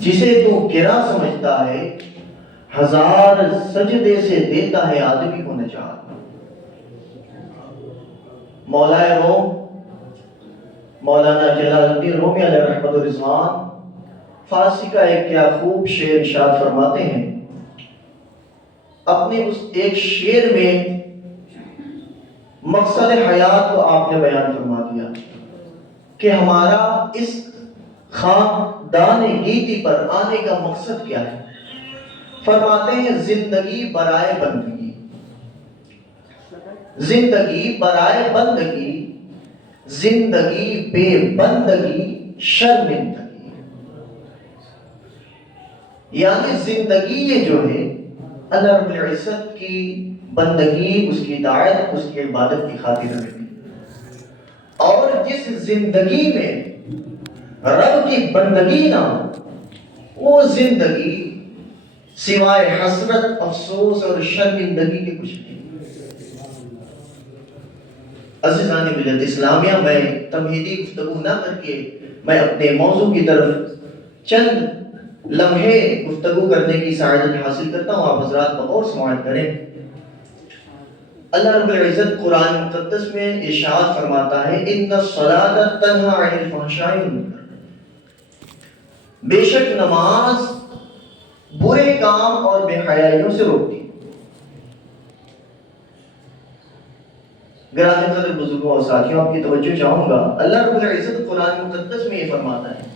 جسے تو گرا سمجھتا ہے، ہزار سجدے سے دیتا ہے آدمی کو نجات۔ مولا روم مولانا جلال الدین رومی علیہ رحمۃ الرضوان فارسی کا ایک کیا خوب شعر ارشاد فرماتے ہیں۔ اپنے اس ایک شعر میں مقصد حیات کو آپ نے بیان فرما دیا کہ ہمارا اس خاندان گیتی پر آنے کا مقصد کیا ہے۔ فرماتے ہیں زندگی برائے بندگی، زندگی برائے بندگی، زندگی بے بندگی شرمندگی۔ یعنی زندگی یہ جو ہے اللہ رب العزت کی بندگی، اس کی اطاعت، اس کی عبادت کی خاطر رہتی، اور جس زندگی میں رب کی بندگی نہ ہو، وہ زندگی سوائے حسرت، افسوس اور شرمندگی کے کچھ نہیں۔ عزیزان ملت اسلامیہ، میں تمہیدی گفتگو نہ کر کے میں اپنے موضوع کی طرف چند لمحے گفتگو کرنے کی سعادت حاصل کرتا ہوں۔ آپ حضرات بغور سماعت کریں۔ اللہ رب العزت قرآن مقدس میں ارشاد فرماتا ہے ان الصلاۃ تنہی عن الفحشاء والمنکر، بے شک نماز برے کام اور بے حیائیوں سے روکتی ہے۔ گرامی قدر بزرگوں اور ساتھیوں، آپ کی توجہ چاہوں گا، اللہ رب العزت قرآن مقدس میں یہ فرماتا ہے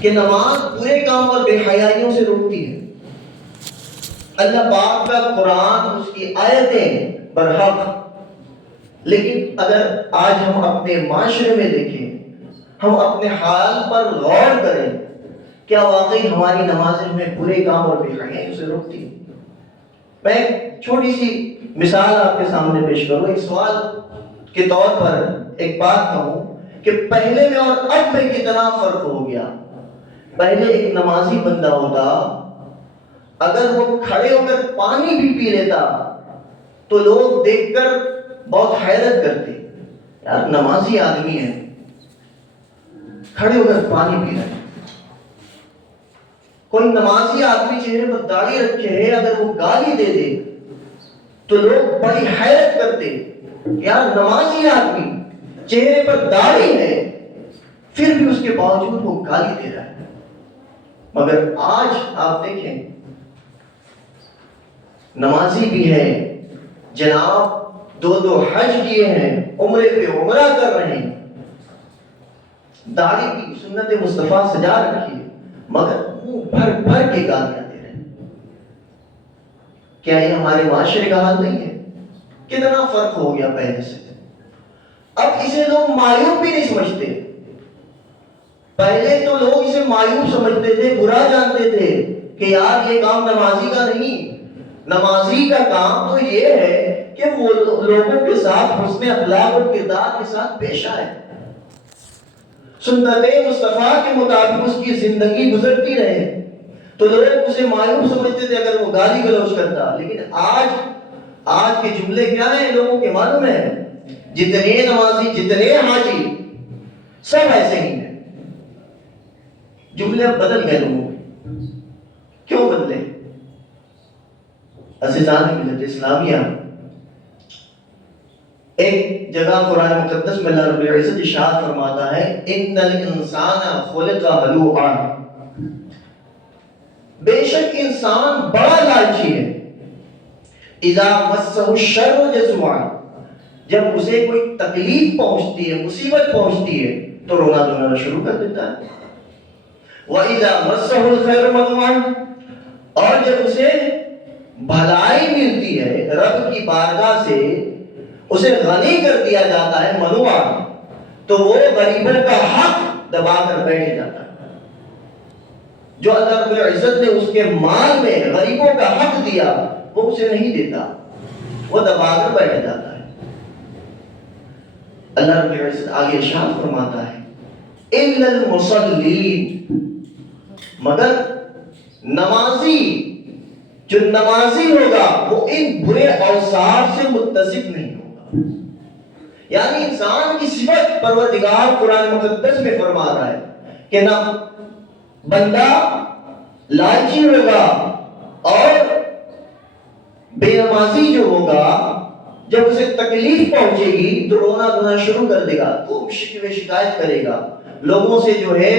کہ نماز برے کام اور بے حیائیوں سے روکتی ہے۔ اللہ پاک کا قرآن، اس کی آیتیں برحق، لیکن اگر آج ہم اپنے معاشرے میں دیکھیں، ہم اپنے حال پر غور کریں، کیا واقعی ہماری نمازیں ہمیں برے کام اور بے حیائیوں سے روکتی ہیں؟ میں ایک چھوٹی سی مثال آپ کے سامنے پیش کروں، ایک سوال کے طور پر ایک بات کہوں کہ پہلے میں اور اب میں کتنا فرق ہو گیا۔ پہلے ایک نمازی بندہ ہوتا، اگر وہ کھڑے ہو کر پانی بھی پی لیتا تو لوگ دیکھ کر بہت حیرت کرتے، یار نمازی آدمی ہے، کھڑے ہو کر پانی پی رہا ہے۔ کوئی نمازی آدمی چہرے پر داڑھی رکھے ہے، اگر وہ گالی دے دے تو لوگ بڑی حیرت کرتے، یار نمازی آدمی چہرے پر داڑھی ہے پھر بھی اس کے باوجود وہ گالی دے رہا ہے۔ مگر آج آپ دیکھیں، نمازی بھی ہے جناب، دو حج کیے ہیں، عمرے پہ عمرہ کر رہے ہیں، داڑھی کی سنت مصطفیٰ سجا رکھی ہے، مگر منہ بھر بھر کے گالیاں دے رہے ہیں۔ کیا یہ ہمارے معاشرے کا حال نہیں ہے؟ کتنا فرق ہو گیا پہلے سے۔ اب اسے لوگ معیوب بھی نہیں سمجھتے۔ پہلے تو لوگ اسے معیوب سمجھتے تھے، برا جانتے تھے کہ یار یہ کام نمازی کا نہیں۔ نمازی کا کام تو یہ ہے کہ وہ لوگوں کے ساتھ حسن اخلاق اور کردار کے ساتھ پیش آئے، سنت مصطفیٰ کے مطابق اس کی زندگی گزرتی رہے۔ تو لوگ اسے معیوب سمجھتے تھے اگر وہ گالی گلوچ کرتا، لیکن آج کے جملے کیا ہیں لوگوں کے معلوم ہے؟ جتنے نمازی، جتنے حاجی، سب ایسے ہی ہیں۔ جملے اب بدل گئے لوگوں کے۔ کیوں بدلے؟ عزیزان ملت اسلامیہ، ایک جگہ قرآن مقدس میں اللہ رب العزت ارشاد فرماتا ہے ان الانسان خلق ہلوعا، بے شک انسان بڑا لالچی ہے، اذا مسہ الشر جزوعا، جب اسے کوئی تکلیف پہنچتی ہے، مصیبت پہنچتی ہے تو رونا دھونا شروع کر دیتا ہے، وَإِذَا مَسَّهُ الْخَيْرُ مَنُوعًا، اور جب اسے بھلائی ملتی ہے رب کی بارگاہ سے، اسے غنی کر دیا جاتا ہے منوعا، تو وہ غریبوں کا حق دبا کر بیٹھ جاتا ہے۔ جو اللہ رب العزت نے اس کے مال میں غریبوں کا حق دیا وہ اسے نہیں دیتا، وہ دبا کر بیٹھ جاتا ہے۔ اللہ رب العزت آگے ارشاد فرماتا ہے اِلَّا الْمُصَلِّينَ، مگر نمازی، جو نمازی ہوگا وہ ان برے اوصاف سے متصف نہیں ہوگا۔ یعنی انسان کی صفت پروردگار قرآن مقدس میں فرما رہا ہے کہ بندہ لالچی ہوگا اور بے نمازی جو ہوگا جب اسے تکلیف پہنچے گی تو رونا دھونا شروع کر دے گا، تو شکوے شکایت کرے گا، لوگوں سے جو ہے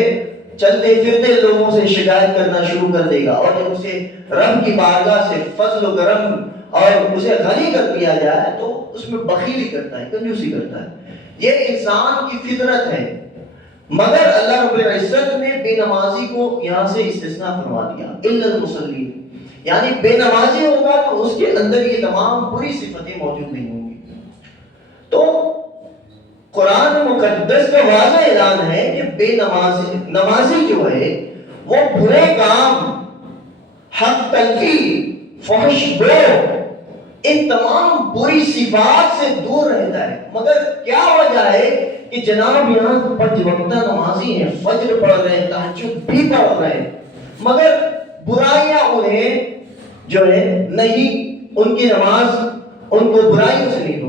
چلتے پھرتے لوگوں سے شکایت کرنا شروع کر دے گا، اور جب اسے رب کی بارگاہ سے فضل و کرم اور اسے غنی کر دیا جائے تو اس میں بخیلی کرتا ہے، کنجوسی کرتا ہے۔ یہ انسان کی فطرت ہے، مگر اللہ رب العزت نے بے نمازی کو یہاں سے استثناء فرما دیا، الا المصلین، یعنی بے نمازی ہوگا تو اس کے اندر یہ تمام بری صفتیں موجود نہیں ہوں گی۔ تو قرآن مقدس کا واضح اعلان ہے کہ بے نمازی جو ہے وہ برے کام، حق تلفی، فحش گو، ان تمام بری صفات سے دور رہتا ہے۔ مگر کیا وجہ ہے کہ جناب یہاں 5 وقتہ نمازی ہیں، فجر پڑھ رہے ہیں، تہجد بھی پڑھ رہے ہیں، مگر برائیاں انہیں جو ہے نہیں، ان کی نماز ان کو برائیوں سے نہیں